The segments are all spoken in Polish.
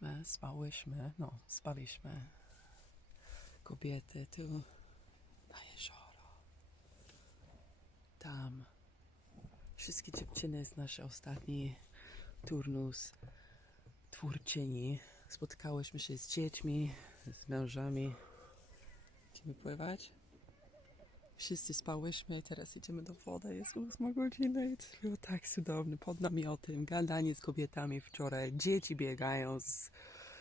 spaliśmy, spałyśmy, no, spaliśmy. Kobiety tu na jezioro. Tam. Wszystkie dziewczyny z naszej ostatni turnus twórczyni. Spotkałyśmy się z dziećmi, z mężami. Idziemy pływać. Wszyscy spałyśmy, teraz idziemy do wody, jest 8 godzina i było tak cudowne. Pod namiotem, gadanie z kobietami wczoraj, dzieci biegają z,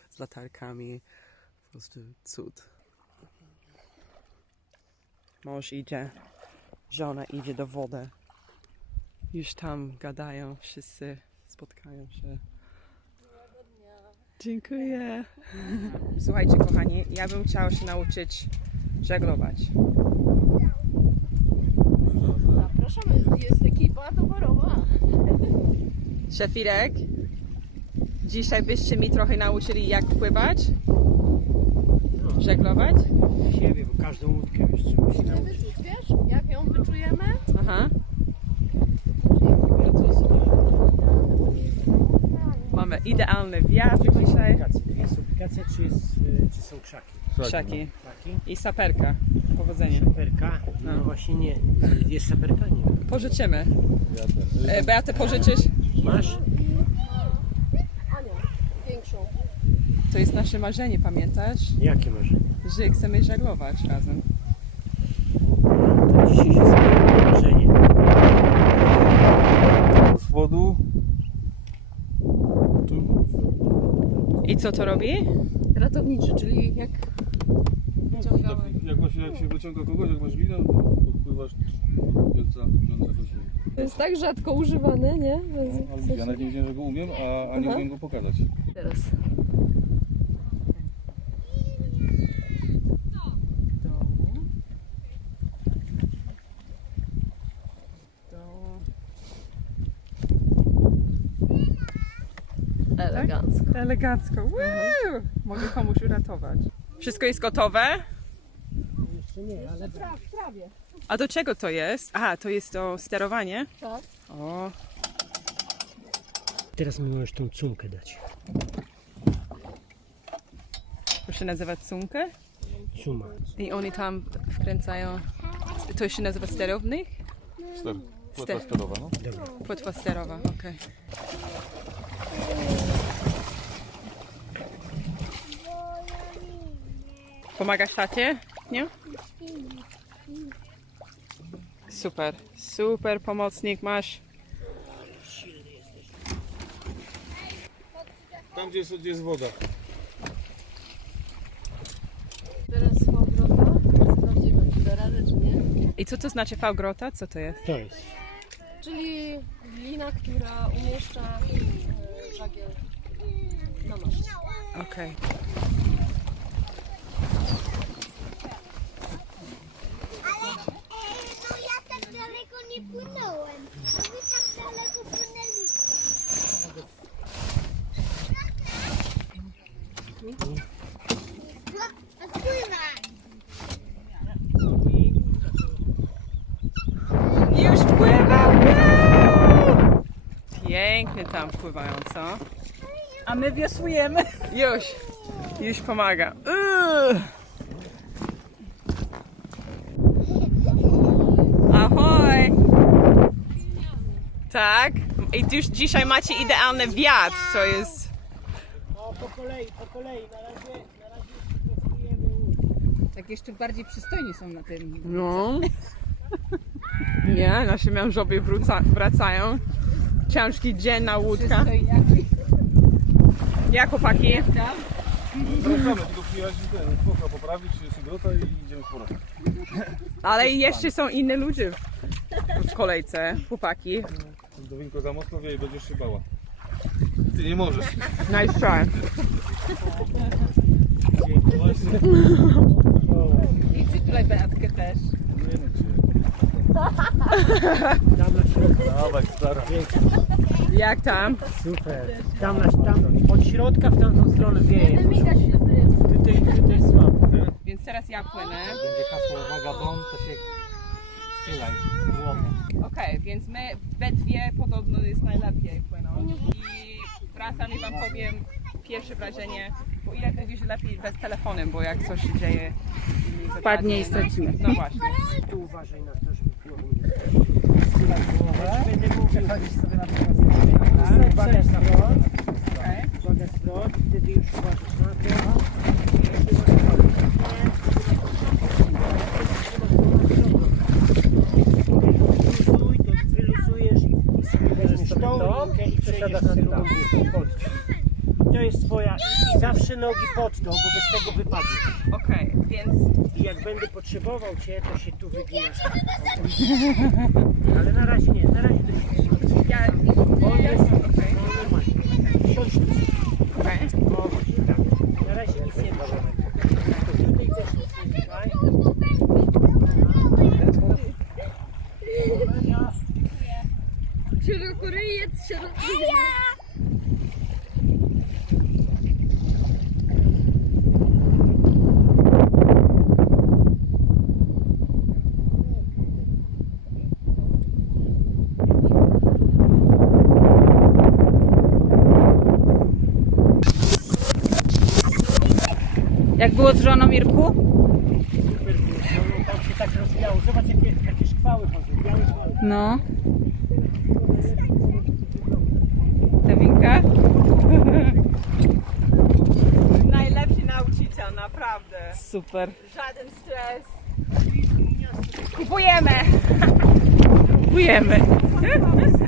z latarkami. Po prostu cud. Mąż idzie, żona idzie do wody. Już tam gadają, wszyscy spotkają się. Dziękuję. Słuchajcie, kochani, ja bym chciała się nauczyć żeglować. Zapraszamy, jest ekipa towarowa. Szefirek, dzisiaj byście mi trochę nauczyli, jak pływać, żeglować. siebie, bo każdą łódkę już trzeba się nauczyć. Wyczuć, wiesz, jak ją wyczujemy? Aha. Mamy idealny wiatr dzisiaj. Aplikacja. Jest aplikacja, czy, jest, y, czy są krzaki? Krzaki Krzaki? i saperka. Powodzenia. Saperka? No, No. właśnie nie. Jest saperka? Nie. Pożyczymy. E, Beatę pożyczysz? Masz? Ania, większą. To jest nasze marzenie, pamiętasz? Jakie masz? Że chcemy żeglować razem. To dzisiaj się spełni marzenie. z wodu. Tu I co to robi? Ratowniczy, czyli jak jak się wyciąga kogoś, jak masz linę, to podpływasz do wielca wziącego się. To jest tak rzadko używane, nie? No, ale ja nawet nie wiedziałem, że go umiem, a, a nie Aha. umiem go pokazać. Teraz. Elegancko. Elegancko. Woo! Mogę komuś uratować. Wszystko jest gotowe? Jeszcze nie, ale Prawie. A do czego to jest? Aha, to jest to sterowanie. Tak. O, teraz mi możesz tą cumkę dać. to się nazywa cunkę. Cuma. I oni tam wkręcają. To się nazywa sterownik? Ster. Płetwa Ster. sterowa, no. Dobra. Płetwa sterowa, okej. Pomagasz tacie? Nie? Super, super pomocnik masz. Tam gdzie jest, gdzie jest woda. Teraz powrota. Sprawdzimy, czy da radę, czy nie. I co to znaczy fałgrota? Co to jest? To jest. Czyli lina, która umieszcza e, żagiel na maszcie. Okej. No ja tak daleko nie płynąłem. A wy tak daleko płynęliście. No, a pływaj. Już pływa! Wow! Pięknie tam pływają, co? A my wiosłujemy. Już, już pomaga. Uuu. Tak? I już dzisiaj macie idealny wiatr, co jest... O, po kolei, po kolei. Na razie, na razie łódkę. Tak jeszcze bardziej przystojni są na tym. No. Nie, nasi mężowie wróca, wracają. Ciężki dzień na łódkach. Jak chłopaki? Wracamy, tylko przyjechaliśmy ten, foka poprawić, jest grota i idziemy z powrotem. Ale jeszcze są inne ludzie w, w kolejce, chłopaki. Do winko za mocno wie i będziesz się bała. Ty nie możesz. Nice try. Dzięki właśnie. I przytulaj Beatkę też. Tam na środku. Dawaj, stara. Jak tam? Super. Tam, na, tam od środka w tamtą stronę wieje. Tutaj, tutaj słabo. Więc teraz ja płynę. Będzie hasło uwaga dom, to się schylaj. Łomę. Okej, więc my we dwie podobno jest najlepiej płynąć i wracam i wam powiem pierwsze wrażenie. Bo ile to już lepiej bez telefonem, bo jak coś się dzieje i Wpadnie i wypadnie, stracimy. No, no właśnie. Tu uważaj na to, żeby głowy nie będę mówił. Tak, Uwaga zwrot. Okej. Uwaga zwrot. Wtedy już uważasz na to. Wyluzuj, to wyluzujesz i sobie weźmiesz tą linkę i przejdziesz na drugą górę. Pod. To jest twoja. Zawsze nogi pod to, bo bez tego wypadniesz. Okej, więc I jak będę potrzebował cię, to się tu wyginasz. Ale na razie nie, na razie to się ja... On jest Okej, no, normalnie. Siądź tu. okej. O, właśnie tak. Na razie nic nie ma. To tutaj też nic nie słuchaj. Szerokoryjec, szerokoryjec. Jak było z żoną Mirku? Super było. No, tam się tak rozwiało. Zobacz jakie, jakie szkwały chodzą. Białe szkwały. No. Tewinka? Najlepszy nauczyciel, naprawdę. Super. Żaden stres. Kupujemy! Kupujemy.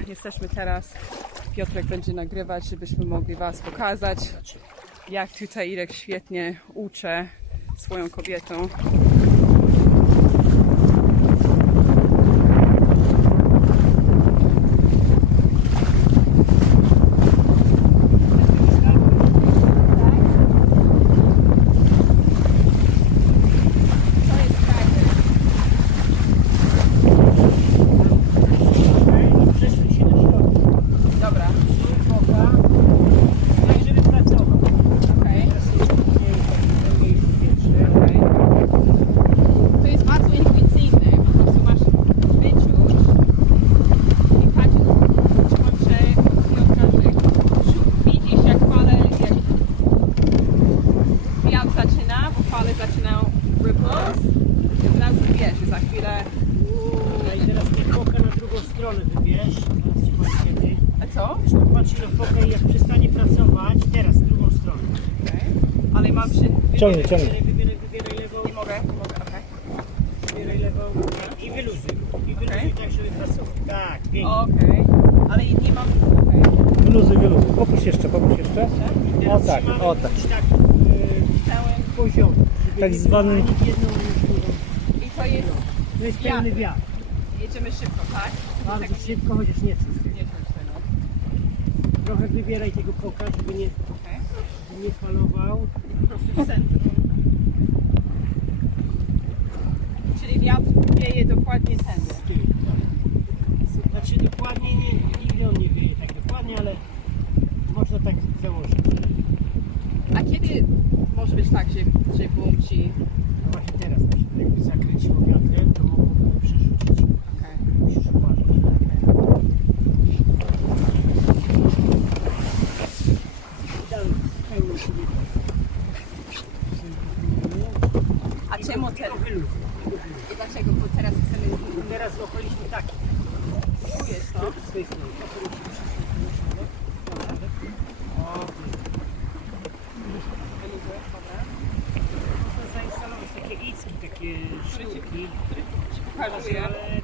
Jesteśmy teraz. Piotrek będzie nagrywać, żebyśmy mogli Was pokazać, jak tutaj Irek świetnie uczy swoją kobietą. Przesuń się do środka. Dobra, Stój boka. Tak, żeby pracował. okej. Teraz nie jest mniej powietrze. okej. To jest bardzo intuicyjne. Po prostu masz wyczuć i patrzeć, czułam, że Piotra, że czu- widzisz jak fale, jak wiatr zaczyna, bo fale zaczynają ripples. I od razu wiesz, że za chwilę... A i teraz ty foka na drugą stronę wybierz. Zaraz ci powiem kiedy. A co? Już popatrz na fokę i jak przestanie pracować, teraz w drugą stronę. Okej. Ale mam się... Ciągnij, ciągnij. Wybieraj, wybieraj lewą, Nie mogę, nie mogę, okej. wybieraj lewą i wyluzuj. I wyluzuj Okej. tak, żeby pracował. Tak, pięknie. Okej. Ale nie mam... okej. Wyluzuj, wyluzuj. Popuść jeszcze, popuść jeszcze. I teraz O tak, o tak. tak yy, Pełen. poziom. Tak zwany-. I to jest... To jest pełny wiatr. Jedziemy szybko, tak? Bardzo szybko, chociaż nie czuć. Wybieraj tego foka, żeby nie, żeby nie falował. Po prostu w centrum. Czyli wiatr wieje dokładnie tędy. Znaczy dokładnie, nie, nigdy on nie wieje tak dokładnie, ale można tak założyć. A kiedy może być tak, że, że ci... No właśnie teraz przykład jakby zakręciło wiatrem, to mogłoby przerzucić. Okej. Musisz uważać. Dałem pełną sobie A czemu teraz? Tylko wyluzuj. I dlaczego? Bo teraz chcemy... Teraz złapaliśmy taki. Czujesz to? Z tej strony. To musi przysunąć na środek. Dobra. O, Wyluzuję, dobra. Można zainstalować takie sznurki. Pokażuję. Ale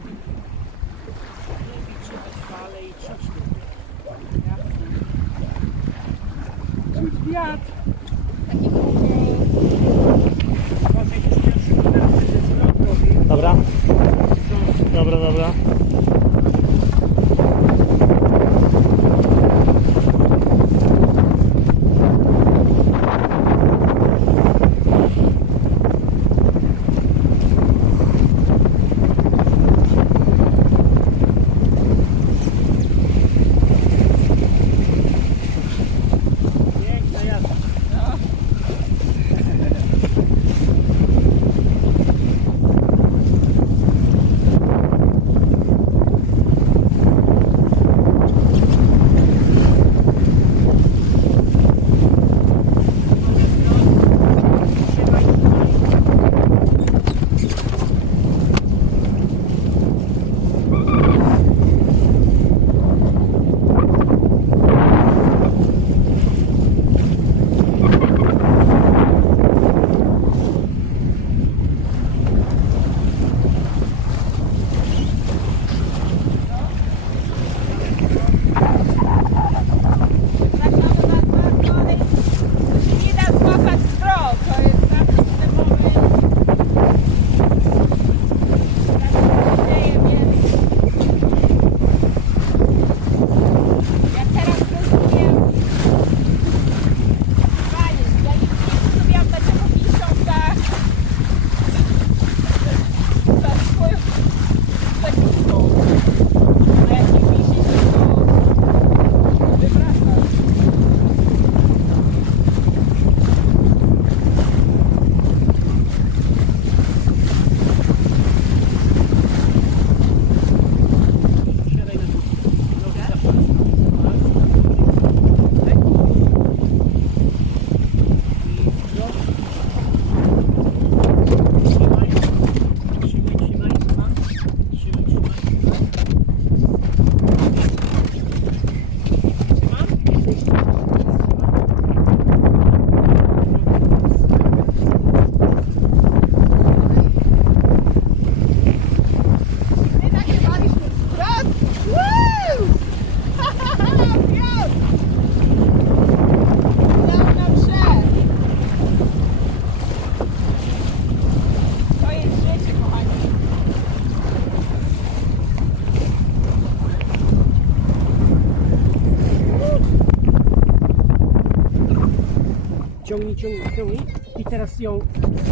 ciągnij, ciągnij. I teraz ją,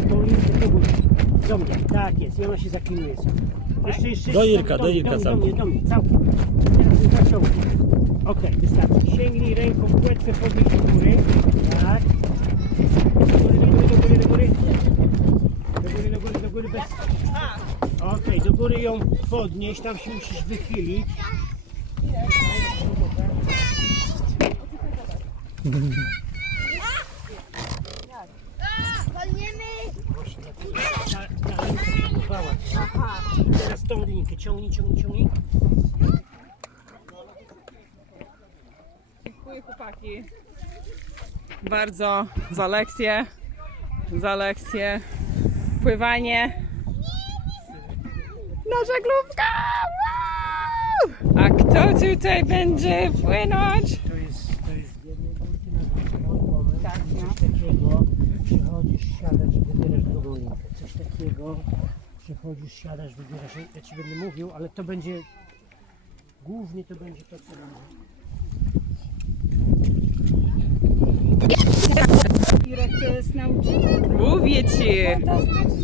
tą linkę do góry. Do mnie, tak jest. I ona się zaklinuje sama. Jeszcze, jeszcze, Do Irka, do Irka sam. do mnie, do mnie, całkiem. Teraz ją zaciągnij. Okej, wystarczy. Sięgnij ręką, płetwę podnieś do góry. Tak. Do góry, do góry, do góry, do góry. Do góry, do góry, do góry, bez... Okej, do góry ją podnieść, tam się musisz wychylić. Wolniemy. Ta, ta ręka blokowała. Teraz tą linkę ciągnij, ciągnij, ciągnij. Dziękuję chłopaki. Bardzo za lekcję. Za lekcję. Pływanie. Na żaglówkę! A kto tutaj będzie płynąć? To jest, to jest z jednej górki na drugą moment. Tak, Coś takiego, przychodzisz, siadasz, wybierasz drugą linkę. Coś takiego, przychodzisz, siadasz, wybierasz. Ja ci będę mówił, ale to będzie, głównie to będzie to, co będzie. Mówię ci.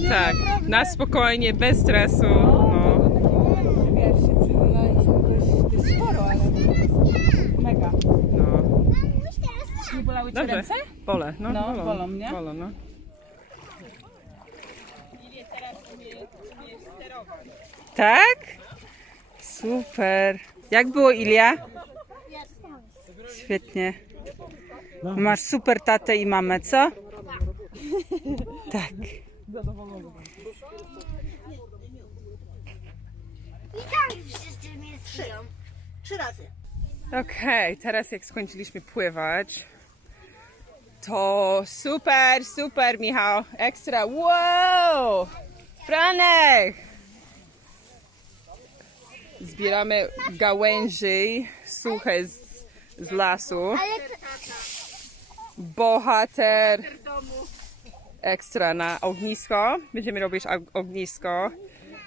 Tak, na spokojnie, bez stresu. No. Wiesz, się przechylaliśmy dość, dość sporo, ale mega. No. Nie bolały cię Dobrze. ręce? Pole, no, No, bolą, bolą, nie? Bolą, no. Tak? Super. Jak było Ilia? Świetnie. Masz super tatę i mamę, co? Tak. I tak wszyscy mnie zbiją. Okej, teraz jak skończyliśmy pływać, to super, super, Michał. Ekstra. Wow! Franek! Zbieramy gałęzi suche z, z lasu. Bohater ekstra na ognisko. Będziemy robić og- ognisko.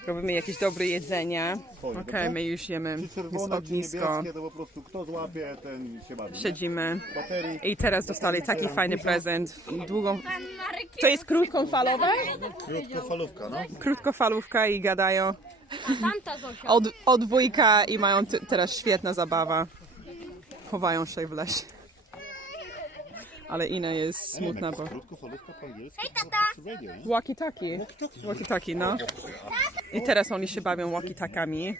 Robimy jakieś dobre jedzenie. Okej, my już jemy. Jest ognisko. niebieskie, to po prostu kto złapie, ten się bawi. Siedzimy. I teraz dostali taki fajny prezent. Długą. To jest krótkofalowe? Krótkofalówka, no. Krótkofalówka i gadają. Od, od dwójka i mają t- teraz świetna zabawa. Chowają się w lesie. Ale Ina jest smutna, bo... Krótkofalówka po angielsku. Hej, tata! Walkie-talkie. Walkie-talkie, no. I teraz oni się bawią walkie-takami.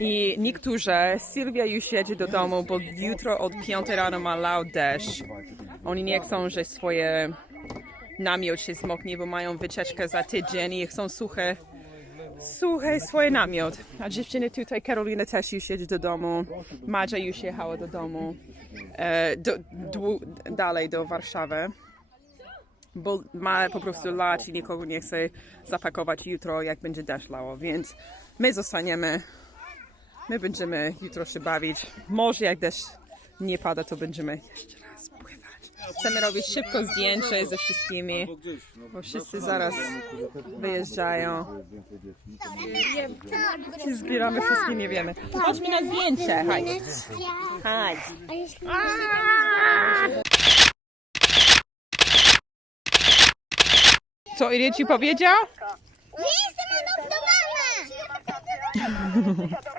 I niektórzy, Sylwia już jedzie do domu, bo jutro od 5 rano ma loud deszcz. Oni nie chcą, że swoje namiot się zmoknie, bo mają wycieczkę za tydzień i chcą suche, suche swoje namiot. A dziewczyny tutaj, Karolina też już jedzie do domu. Madzia już jechała do domu. E, do, dłu- dalej do Warszawy bo ma po prostu lać i nikogo nie chce zapakować jutro, jak będzie deszcz lało, więc my zostaniemy. My będziemy jutro się bawić. Może jak deszcz nie pada, to będziemy jeszcze raz. Chcemy robić szybko zdjęcie ze wszystkimi, bo wszyscy zaraz wyjeżdżają. Się zbieramy, wszystkie nie wiemy. Chodź mi na zdjęcie, chodź. Chodź. Co Irie ci powiedział? nie jestem adoptowana!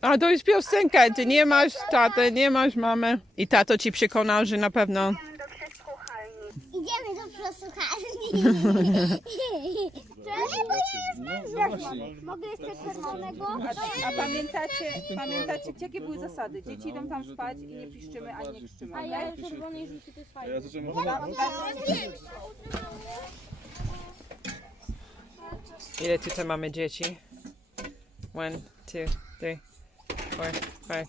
A to jest piosenka, ty nie masz tatę, nie masz mamy. I tato ci przekonał, że na pewno Idziemy do przesłuchalni. Mogę jeszcze czerwonego? A pamiętacie, pamiętacie, jakie były zasady? Dzieci idą tam spać i nie piszczymy ani nie krzyczymy. A ja czerwony i żółty to jest fajne. Ja zacząłem Ile tutaj mamy dzieci? One, two, three, four, five.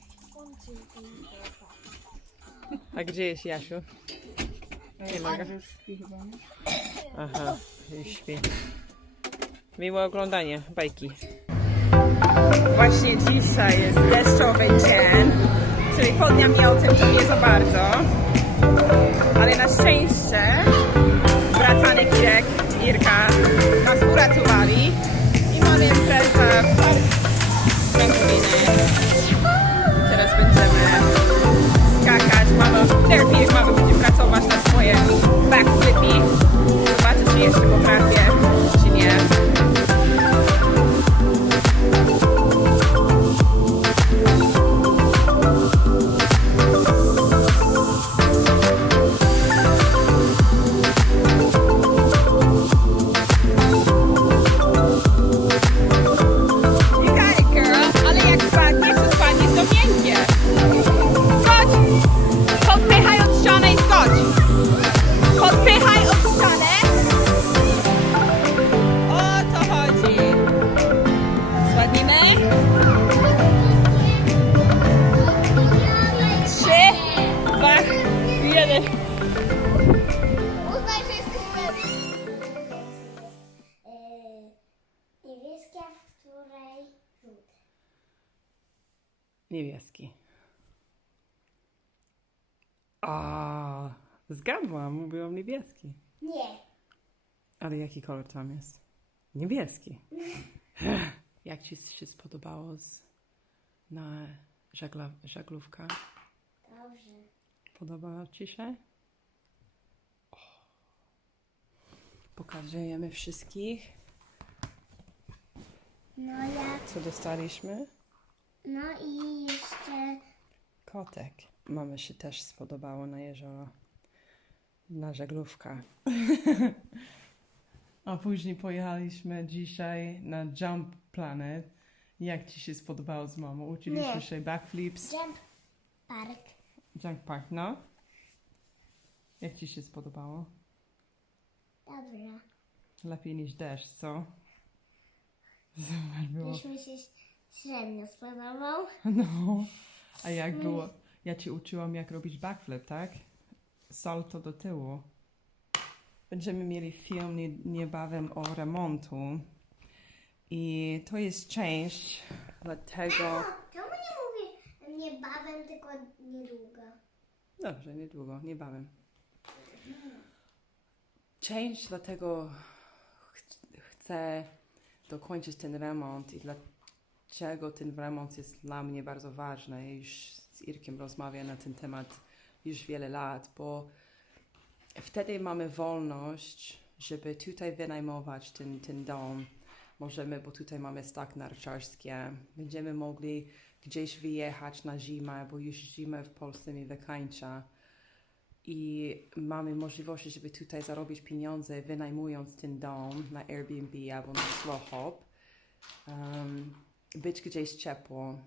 A gdzie jest Jasiu? Nie mogę. Aha, już śpi. Miłe oglądanie bajki. Właśnie dzisiaj jest deszczowy dzień, czyli podnia mnie o tym, to nie za bardzo. Ale na szczęście bratanek Irek, Irka nas uratowali i mamy imprezę w ขอบคุณมา zgadłam, mówiłam niebieski. Nie. Ale jaki kolor tam jest? Niebieski. Jak ci się spodobało z, na żegla, żaglówka? Dobrze. Podoba ci się? O. Pokazujemy wszystkich, No ja, co dostaliśmy. no i jeszcze Kotek. Mamy się też spodobało na jezioro. Na żaglówkę. A później pojechaliśmy dzisiaj na Jump Planet. Jak ci się spodobało z mamą? Uczyliśmy Nie. się backflips. jump park. Jump Park, no. Jak ci się spodobało? Dobra. Lepiej niż deszcz, co? Super było. Już mi się średnio spodobał. No. A jak było? Ja ci uczyłam, jak robić backflip, tak? Salto do tyłu. Będziemy mieli film nie, niebawem o remontu. I to jest część dlatego... Czemu nie mówi niebawem, tylko niedługo? Dobrze, niedługo, niebawem. Część dlatego ch- chcę dokończyć ten remont i dlaczego ten remont jest dla mnie bardzo ważny. Już z Irkiem rozmawiam na ten temat już wiele lat, bo wtedy mamy wolność, żeby tutaj wynajmować ten, ten dom. Możemy, bo tutaj mamy stak narciarskie. Będziemy mogli gdzieś wyjechać na zimę, bo już zimę w Polsce mi wykańcza. I mamy możliwość, żeby tutaj zarobić pieniądze, wynajmując ten dom na Airbnb albo na Slowhop. Um, być gdzieś ciepło,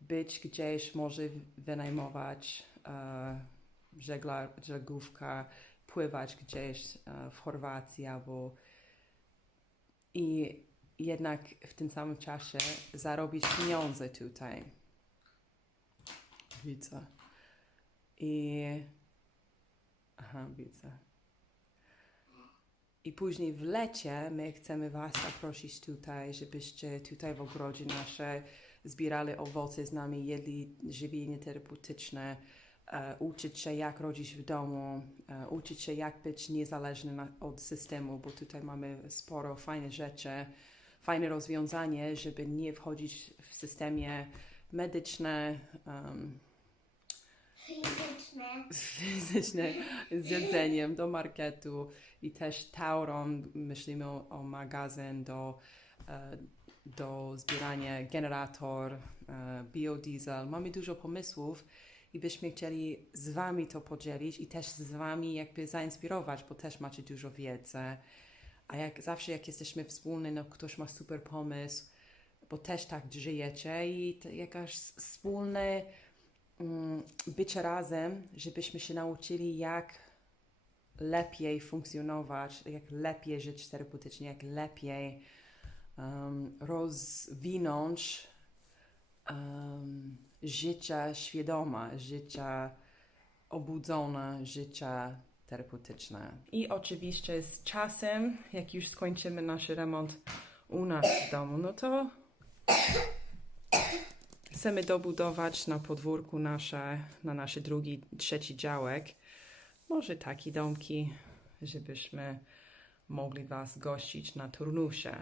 być gdzieś może wynajmować e, żegla, żeglówka, pływać gdzieś e, w Chorwacji albo i jednak w tym samym czasie zarobić pieniądze tutaj. Widzę. I. Aha, widzę. I później w lecie my chcemy Was zaprosić tutaj, żebyście tutaj w ogrodzie nasze zbierali owoce z nami, jedli żywienie terapeutyczne, uczyć się jak rodzić w domu, e, uczyć się jak być niezależny od systemu, bo tutaj mamy sporo fajnych rzeczy, fajne rozwiązanie, żeby nie wchodzić w systemie medyczne, um, Fizyczne. fizyczne z jedzeniem do marketu i też Tauron, myślimy o, o magazyn do, e, do zbierania generator, e, biodiesel. Mamy dużo pomysłów i byśmy chcieli z Wami to podzielić i też z Wami jakby zainspirować, bo też macie dużo wiedzy. A jak zawsze jak jesteśmy wspólni, no ktoś ma super pomysł, bo też tak żyjecie i jakaś wspólne mm, bycie razem, żebyśmy się nauczyli, jak lepiej funkcjonować, jak lepiej żyć terapeutycznie, jak lepiej um, rozwinąć um, życie świadome, życie obudzone, życie terapeutyczne. I oczywiście z czasem, jak już skończymy nasz remont u nas w domu, no to chcemy dobudować na podwórku nasze, na nasz drugi, trzeci działek. Może takie domki, żebyśmy mogli Was gościć na turnusie.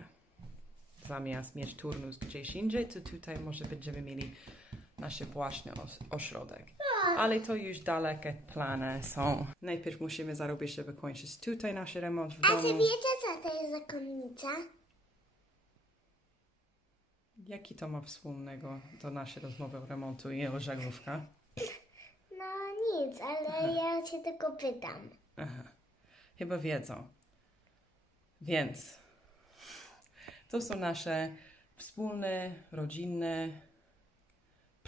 Zamiast mieć turnus gdzieś indziej, to tutaj może będziemy mieli nasz własny os- ośrodek. Ale to już dalekie plany są. Najpierw musimy zarobić, żeby kończyć tutaj nasz remont w A czy domu. wiecie, co to jest zakonnica? Jaki to ma wspólnego do naszej rozmowy o remontu i o żaglówka? No nic, ale ja cię tylko pytam. Aha. Chyba wiedzą. Więc to są nasze wspólne, rodzinne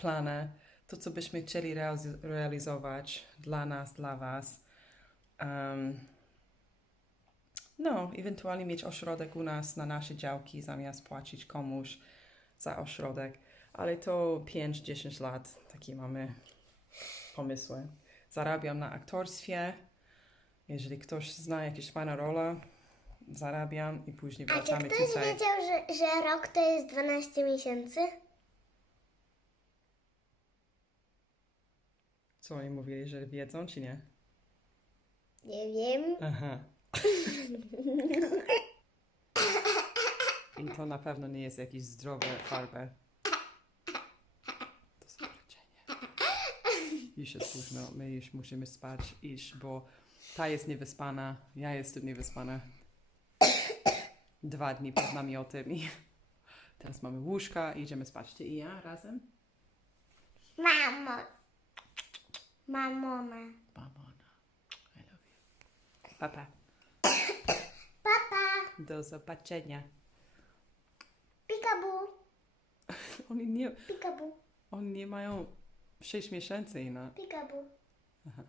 plany. To, co byśmy chcieli realiz- realizować dla nas, dla Was. Em, no, ewentualnie mieć ośrodek u nas na nasze działki, zamiast płacić komuś za ośrodek. Ale to 5-10 lat takie mamy pomysły. Zarabiam na aktorstwie. Jeżeli ktoś zna jakieś fajne role, zarabiam i później A czy wracamy ktoś tutaj. wiedział, że, że rok to jest 12 miesięcy? Co oni mówili, że wiedzą, czy nie? Nie wiem. Aha. I to na pewno nie jest jakieś zdrowe farby. To zobaczenie. Już jest późno, my już musimy spać, iść, bo ta jest niewyspana, ja jestem niewyspana. Dwa dni pod namiotem i teraz mamy łóżka i idziemy spać. Ty i ja razem? Mamo. Mamona. Mamona, I love you. Papa. Papa. Do zobaczenia. Pikabu. Oni nie, Pikabu. oni nie mają 6 miesięcy, no. Pikabu. Aha.